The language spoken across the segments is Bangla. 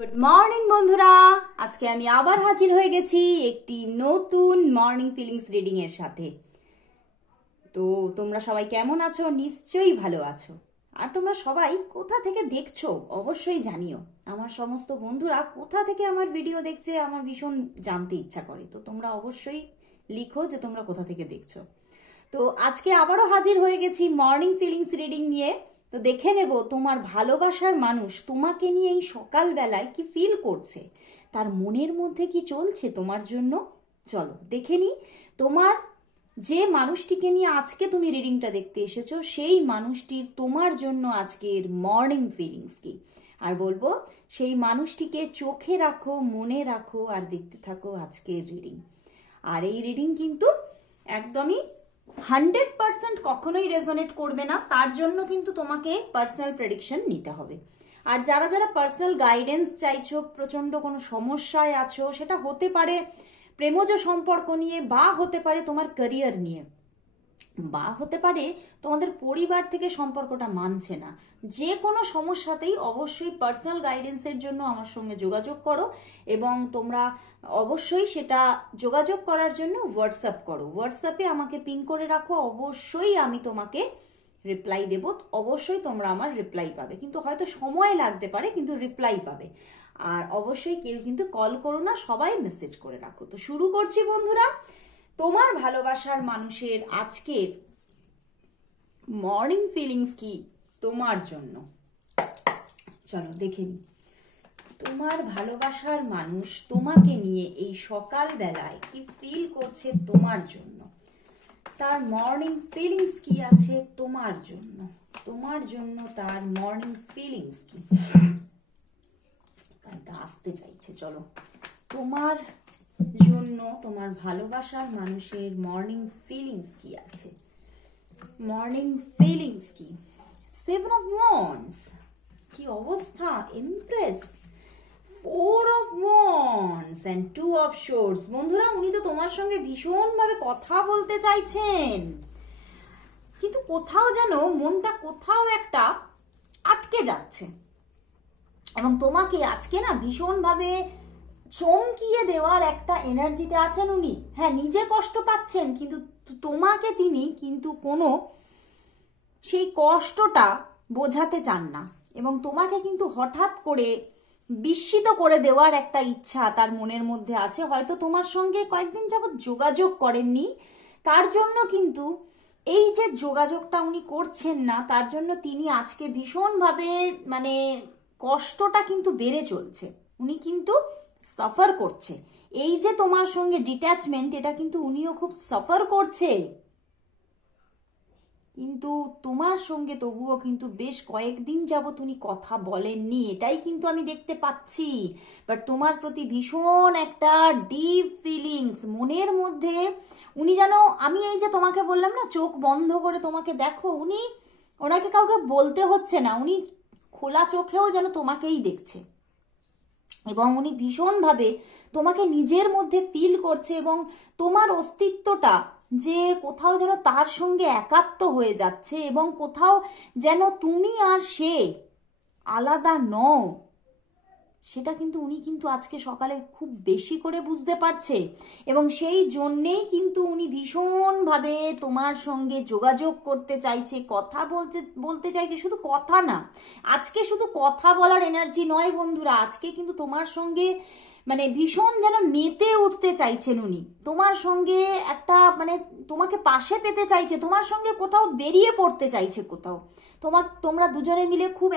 গুড মর্নিং বন্ধুরা, আজকে আমি আবার হাজির হয়ে গেছি একটি নতুন মর্নিং ফিলিংস রিডিং এর সাথে। তো তোমরা সবাই কেমন আছো? নিশ্চয়ই ভালো আছো। আর তোমরা সবাই কোথা থেকে দেখছো অবশ্যই জানিও। আমার সমস্ত বন্ধুরা কোথা থেকে আমার ভিডিও দেখছে আমার ভীষণ জানতে ইচ্ছা করে। তো তোমরা অবশ্যই লিখো যে তোমরা কোথা থেকে দেখছো। তো আজকে আবারও হাজির হয়ে গেছি মর্নিং ফিলিংস রিডিং নিয়ে। তো দেখে নেব তোমার ভালোবাসার মানুষ তোমাকে নিয়ে এই সকালবেলায় কি ফিল করছে, তার মনের মধ্যে কি চলছে তোমার জন্য। চলো দেখে নি তোমার যে মানুষটিকে নিয়ে আজকে তুমি রিডিংটা দেখতে এসেছো সেই মানুষটির তোমার জন্য আজকের মর্নিং ফিলিংস কি। আর বলবো সেই মানুষটিকে চোখে রাখো, মনে রাখো আর দেখতে থাকো আজকের রিডিং। আর এই রিডিং কিন্তু একদমই 100% কখনোই রেজোনেট করবে না, তার জন্য কিন্তু তোমাকে পার্সোনাল প্রেডিকশন নিতে হবে। আর যারা যারা পার্সোনাল গাইডেন্স চাইছো, প্রচন্ড কোনো সমস্যায় আছো, সেটা হতে পারে প্রেমজ সম্পর্ক নিয়ে, বা হতে পারে তোমার ক্যারিয়ার নিয়ে, বা হতে পারে তোমাদের পরিবার থেকে সম্পর্কটা মানছে না, যে কোনো সমস্যাতেই অবশ্যই পার্সোনাল গাইডেন্সের জন্য আমার সঙ্গে যোগাযোগ করো। এবং তোমরা অবশ্যই সেটা যোগাযোগ করার জন্য হোয়াটসঅ্যাপ করো। হোয়াটসঅ্যাপে আমাকে পিং করে রাখো, অবশ্যই আমি তোমাকে রিপ্লাই দেব। অবশ্যই তোমরা আমার রিপ্লাই পাবে, কিন্তু হয়তো সময় লাগতে পারে, কিন্তু রিপ্লাই পাবে। আর অবশ্যই কেউ কিন্তু কল করো না, সবাই মেসেজ করে রাখো। তো শুরু করছি বন্ধুরা তোমার ভালোবাসার মানুষের আজকের মর্নিং ফিলিংস কি তোমার জন্য। চলো দেখে নি তোমার ভালোবাসার মানুষ তোমাকে নিয়ে এই সকাল বেলায় কি ফিল করছে তোমার জন্য, তার মর্নিং ফিলিংস কি আছে তোমার জন্য। তোমার জন্য তার মর্নিং ফিলিংস কি, আসতে চাইছে। চলো তোমার জন্য তোমার ভালোবাসার মানুষের মর্নিং ফিলিংস কি আছে। মর্নিং ফিলিংস কি, 7 অফ ওয়ান্ডস, কি অবস্থা, empress, 4 of wands and 2 of swords. বন্ধুরা উনি তো তোমার সঙ্গে ভীষণভাবে কথা বলতে চাইছেন, কিন্তু কোথাও যেন মনটা কোথাও একটা আটকে যাচ্ছে, এবং তোমাকে আজকে না ভীষণভাবে চমকিয়ে দেওয়ার একটা এনার্জিতে আছেন উনি। হ্যাঁ, নিজে কষ্ট পাচ্ছেন, কিন্তু তোমাকে তিনি কিন্তু কোনো সেই কষ্টটা বোঝাতে চান না, এবং তোমাকে কিন্তু হঠাৎ করে বিস্মিত করে দেওয়ার একটা ইচ্ছা তার মনের মধ্যে আছে। হয়তো তোমার সঙ্গে কয়েকদিন যাবৎ যোগাযোগ করেননি, তার জন্য কিন্তু এই যে যোগাযোগটা উনি করছেন না, তার জন্য তিনি আজকে ভীষণভাবে মানে কষ্টটা কিন্তু বেড়ে চলছে। উনি কিন্তু সাফার করছে, এই যে তোমার সঙ্গে ডিট্যাচমেন্ট, এটা কিন্তু উনিও খুব সাফার করছে। কিন্তু তোমার সঙ্গে তবুও কিন্তু বেশ কয়েকদিন যাবত উনি কথা বলেননি, এটাই কিন্তু আমি দেখতে পাচ্ছি। বাট তোমার প্রতি ভীষণ একটা ডিপ ফিলিংস মনের মধ্যে উনি যেন, আমি এই যে তোমাকে বললাম না চোখ বন্ধ করে তোমাকে দেখো, উনি ওনাকে কাউকে বলতে হচ্ছে না, উনি খোলা চোখেও যেন তোমাকেই দেখছে, এবং উনি ভীষণভাবে তোমাকে নিজের মধ্যে ফিল করছে, এবং তোমার অস্তিত্বটা যে কোথাও যেন তার সঙ্গে একাত্ম হয়ে যাচ্ছে, এবং কোথাও যেন তুমি আর সে আলাদা নও, সেটা কিন্তু উনি কিন্তু আজকে সকালে খুব বেশি করে বুঝতে পারছে। এবং সেই জন্যেই কিন্তু উনি ভীষণভাবে তোমার সঙ্গে যোগাযোগ করতে চাইছে, কথা বলতে চাইছে। শুধু কথা না, আজকে শুধু কথা বলার এনার্জি নয় বন্ধুরা, আজকে কিন্তু তোমার সঙ্গে মানে ভীষণ যেন মেতে উঠতে চাইছেন উনি, তোমার সঙ্গে একটা মানে তোমাকে পাশে পেতে চাইছে, তোমার সঙ্গে কোথাও বেরিয়ে পড়তে চাইছে, কোথাও তোমরা দুজনে মিলে খুব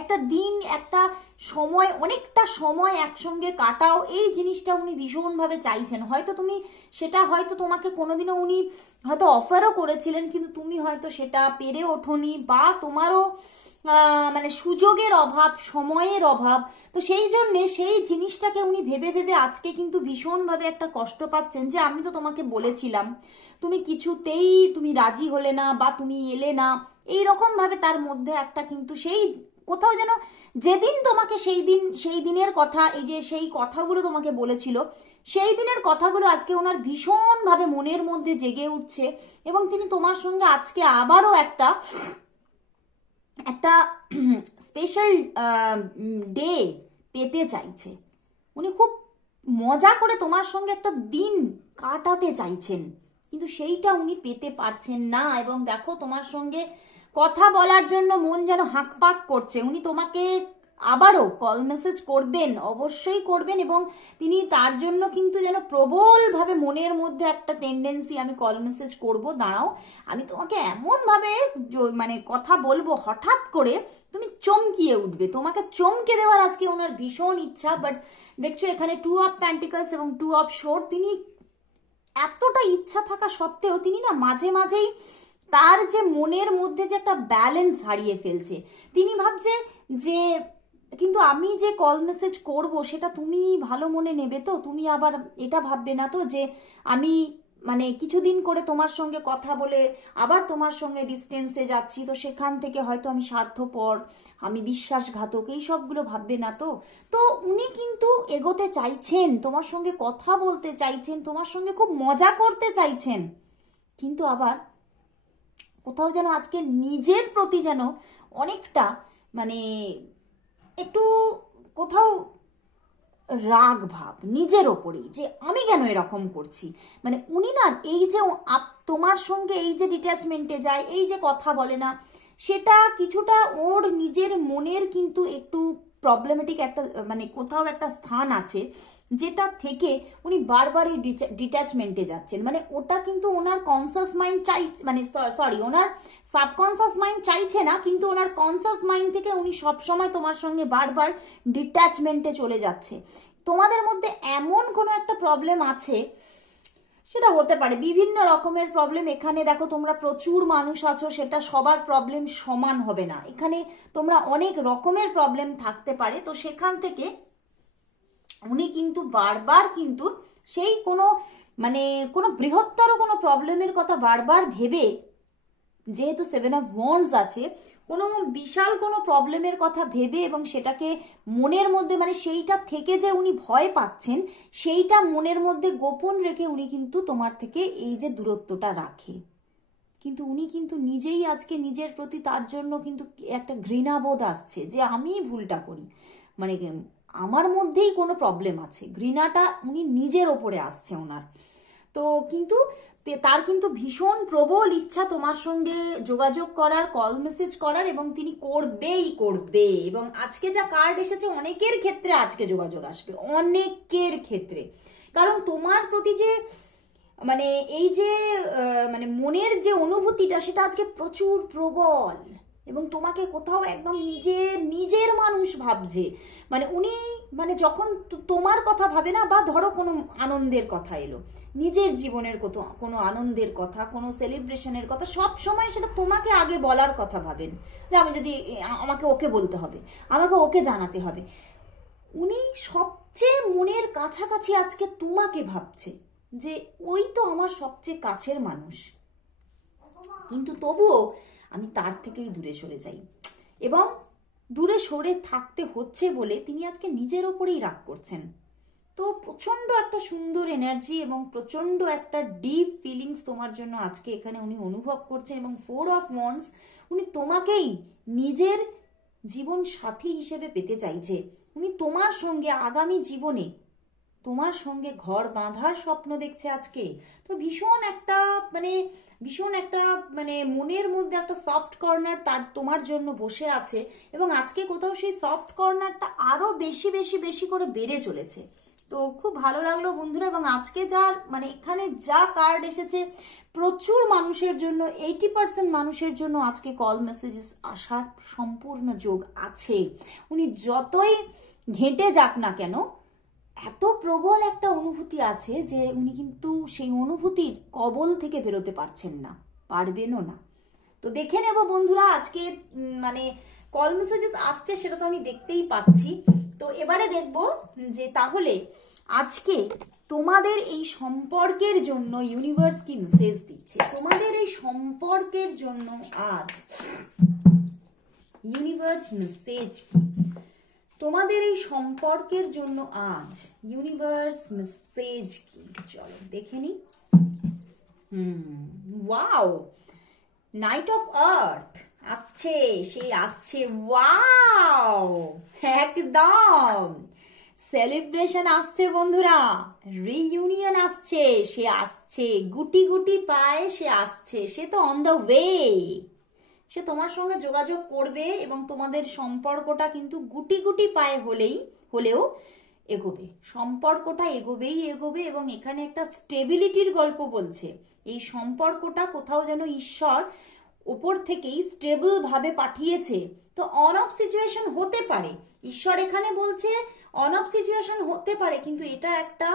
একটা দিন, একটা সময়, অনেকটা সময় একসঙ্গে কাটাও, এই জিনিসটা উনি ভীষণভাবে চাইছেন। হয়তো তুমি সেটা, হয়তো তোমাকে কোনোদিনও উনি হয়তো অফারও করেছিলেন, কিন্তু তুমি হয়তো সেটা পেরে ওঠোনি, বা তোমারও মানে সুযোগের অভাব, সময়ের অভাব। তো সেই জন্যে সেই জিনিসটাকে উনি ভেবে ভেবে আজকে কিন্তু ভীষণভাবে একটা কষ্ট পাচ্ছেন, যে আমি তো তোমাকে বলেছিলাম, তুমি কিছুতেই তুমি রাজি হলে না, বা তুমি এলে না, এই রকম ভাবে তার মধ্যে একটা কিন্তু সেই কোথাও যেন যেদিন তোমাকে সেই দিনের কথা, এই যে সেই কথাগুলো তোমাকে বলেছিল, সেই দিনের কথাগুলো আজকে ওনার ভীষণভাবে মনের মধ্যে জেগে উঠছে, এবং তিনি তোমার সঙ্গে আজকে আবারও একটা স্পেশাল ডে পেতে চাইছে, উনি খুব মজা করে তোমার সঙ্গে একটা দিন কাটাতে চাইছেন, কিন্তু সেইটা উনি পেতে পারছেন না। এবং দেখো তোমার সঙ্গে কথা বলার জন্য মন যেন হাঁকপাক করছে। উনি তোমাকে আবারও কল মেসেজ করবেন, অবশ্যই করবেন, এবং তিনি তার জন্য কিন্তু যেন প্রবলভাবে মনের মধ্যে একটা টেন্ডেন্সি, আমি কল মেসেজ করব, দাঁড়াও আমি তোমাকে এমনভাবে মানে কথা বলবো হঠাৎ করে তুমি চমকিয়ে উঠবে, তোমাকে চমকে দেওয়ার আজকে ওনার ভীষণ ইচ্ছা। বাট দেখছো এখানে 2 অফ প্যান্টিকলস এবং 2 অফ শোর্ড, তিনি এতটা ইচ্ছা থাকা সত্ত্বেও তিনি না মাঝে মাঝেই তার যে মনের মধ্যে যে একটা ব্যালেন্স হারিয়ে ফেলছে। তিনি ভাবছে যে কিন্তু আমি যে কল মেসেজ করব সেটা তুমি ভালো মনে নেবে তো, তুমি আবার এটা ভাববে না তো যে আমি মানে কিছুদিন করে তোমার সঙ্গে কথা বলে আবার তোমার সঙ্গে ডিস্টেন্সে যাচ্ছি, তো সেখান থেকে হয়তো আমি স্বার্থপর, আমি বিশ্বাসঘাতক, এই সবগুলো ভাববে না তো। তো উনি কিন্তু এগোতে চাইছেন, তোমার সঙ্গে কথা বলতে চাইছেন, তোমার সঙ্গে খুব মজা করতে চাইছেন, কিন্তু আবার কোথাও যেন আজকে নিজের প্রতি যেন অনেকটা মানে একটু কোথাও রাগ ভাব নিজের ওপরেই, যে আমি কেন এরকম করছি। মানে উনি না এই যে তোমার সঙ্গে এই যে ডিট্যাচমেন্টে যায়, এই যে কথা বলে না, সেটা কিছুটা ওর নিজের মনের কিন্তু একটু প্রবলেমেটিক একটা মানে কোথাও একটা স্থান আছে, যেটা থেকে উনি বারবার এই ডিট্যাচমেন্টে যাচ্ছেন। মানে ওটা কিন্তু ওনার কনসাস মাইন্ড চাই, মানে সরি ওনার সাবকনসাস মাইন্ড চাইছে না, কিন্তু ওনার কনসাস মাইন্ড থেকে উনি সবসময় তোমার সঙ্গে বারবার ডিট্যাচমেন্টে চলে যাচ্ছে। তোমাদের মধ্যে এমন কোনো একটা প্রবলেম আছে, সেটা হতে পারে বিভিন্ন রকমের প্রবলেম। এখানে দেখো তোমরা প্রচুর মানুষ আছো, সেটা সবার প্রবলেম সমান হবে না, এখানে তোমরা অনেক রকমের প্রবলেম থাকতে পারে। তো সেখান থেকে উনি কিন্তু বারবার কিন্তু সেই কোনো মানে কোনো বৃহত্তর কোনো প্রবলেমের কথা বারবার ভেবে, যেহেতু 7 অফ ওয়ান্ডস আছে, কোনো বিশাল কোনো প্রবলেমের কথা ভেবে এবং সেটাকে মনের মধ্যে মানে সেইটা থেকে যে উনি ভয় পাচ্ছেন, সেইটা মনের মধ্যে গোপন রেখে উনি কিন্তু তোমার থেকে এই যে দূরত্বটা রাখে। কিন্তু উনি কিন্তু নিজেই আজকে নিজের প্রতি তার জন্য কিন্তু একটা ঘৃণাবোধ আসছে যে আমি ভুলটা করি, মানে আমার মধ্যেই কোনো প্রবলেম আছে, ঘৃণাটা উনি নিজের ওপরে আসছে ওনার। তো কিন্তু তার কিন্তু ভীষণ প্রবল ইচ্ছা তোমার সঙ্গে যোগাযোগ করার, কল মেসেজ করার, এবং তিনি করবেই করবে। এবং আজকে যা কার্ড এসেছে অনেকের ক্ষেত্রে আজকে যোগাযোগ আসবে, অনেকের ক্ষেত্রে, কারণ তোমার প্রতি যে মানে এই যে মানে মনের যে অনুভূতিটা সেটা আজকে প্রচুর প্রবল, এবং তোমাকে কোথাও একদম নিজের নিজের মানুষ ভাবছে। মানে উনি মানে যখন তোমার কথা ভাবে না, বা ধরো কোনো আনন্দের কথা এলো, নিজের জীবনের কোনো আনন্দের কথা, কোনো সেলিব্রেশনের কথা, সব সময় সেটা তোমাকে আগে বলার কথা ভাবেন, যে আমি যদি আমাকে ওকে বলতে হবে, আমাকে ওকে জানাতে হবে। উনি সবচেয়ে মনের কাছাকাছি আজকে তোমাকে ভাবছে, যে ওই তো আমার সবচেয়ে কাছের মানুষ, কিন্তু তবুও আমি তার থেকেই দূরে সরে যাই। এবং দূরে সরে থাকতে হচ্ছে বলে তিনি আজকে নিজের ওপরেই রাগ করছেন। তো প্রচণ্ড একটা সুন্দর এনার্জি এবং প্রচণ্ড একটা ডিপ ফিলিংস তোমার জন্য আজকে এখানে উনি অনুভব করছেন। এবং 4 অফ ওয়ান্ডস, উনি তোমাকেই নিজের জীবন সাথী হিসেবে পেতে চাইছে। উনি তোমার সঙ্গে আগামী জীবনে তোমার সঙ্গে ঘর বাঁধার স্বপ্ন দেখছে আজকে। তো ভীষণ একটা মানে মনের মধ্যে একটা সফট কর্নার তার তোমার জন্য বসে আছে, এবং আজকে কোথাও সেই সফট কর্নারটা আরো বেশি বেশি বেশি করে বেড়ে চলেছে। তো খুব ভালো লাগলো বন্ধুরা। এবং আজকে যার মানে এখানে যা কার্ড এসেছে, প্রচুর মানুষের জন্য 80% মানুষের জন্য আজকে কল মেসেজেস আসার সম্পূর্ণ যোগ আছে। উনি যতই ঘেঁটে যাক না কেন, এত প্রবল একটা অনুভূতি আছে যে উনি কিন্তু সেই অনুভূতির কবল থেকে বেরোতে পারছেন না, পারবেনও না। তো দেখে নেব বন্ধুরা আজকে মানে কল মেসেজেস আসছে, সেটা তো আমি দেখতেই পাচ্ছি। তো এবারে দেখব যে তাহলে আজকে তোমাদের এই সম্পর্কের জন্য ইউনিভার্স কি মেসেজ দিচ্ছে, তোমাদের এই সম্পর্কের জন্য আজ ইউনিভার্স মেসেজ কি, তোমাদের এই সম্পর্কের জন্য আজ ইউনিভার্স মেসেজ কি, চলো দেখে নি। ওয়াও, নাইট অফ আর্থ আসছে, সে আসছে, ওয়াও, একদম সেলিব্রেশন আসছে বন্ধুরা, রিইউনিয়ন আসছে, সে আসছে, গুটি গুটি পায়ে সে আসছে, সে তো অন দ্য ওয়ে, সে তোমার সঙ্গে যোগাযোগ করবে এবং তোমাদের সম্পর্কটা কিন্তু গুটি গুটি পায়ে হলেও এগোবে, সম্পর্কটা এগোবেই এগোবে। এবং এখানে একটা স্টেবিলিটির গল্প বলছে, এই সম্পর্কটা কোথাও যেন ঈশ্বর ওপর থেকেই স্টেবল ভাবে পাঠিয়েছে। তো অন অফ সিচুয়েশন হতে পারে, ঈশ্বর এখানে বলছে অন অফ সিচুয়েশন হতে পারে, কিন্তু এটা একটা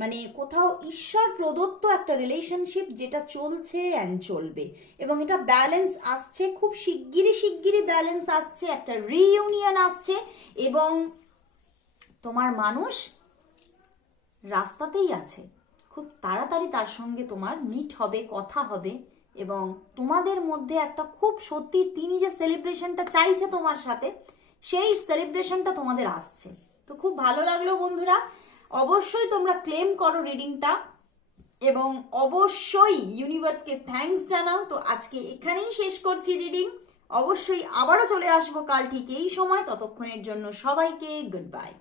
মানে কোথাও ঈশ্বর প্রদত্ত একটা রিলেশনশিপ যেটা চলছে অ্যান্ড চলবে, এবং এটা ব্যালেন্স আসছে, খুব শিগগিরই ব্যালেন্স আসছে, একটা রিইউনিয়ন আসছে, এবং তোমার মানুষ রাস্তাতেই আছে, খুব তাড়াতাড়ি তার সঙ্গে তোমার মিট হবে, কথা হবে, এবং তোমাদের মধ্যে একটা খুব সত্যি তিনি যে সেলিব্রেশনটা চাইছে তোমার সাথে, সেই সেলিব্রেশনটা তোমাদের আসছে। তো খুব ভালো লাগলো বন্ধুরা, অবশ্যই তোমরা ক্লেম করো রিডিংটা, এবং অবশ্যই ইউনিভার্সকে থ্যাঙ্কস জানাও। তো আজকে এখানেই শেষ করছি রিডিং, অবশ্যই আবারও চলে আসবো কাল ঠিক এই সময়, ততক্ষণের জন্য সবাইকে গুড বাই।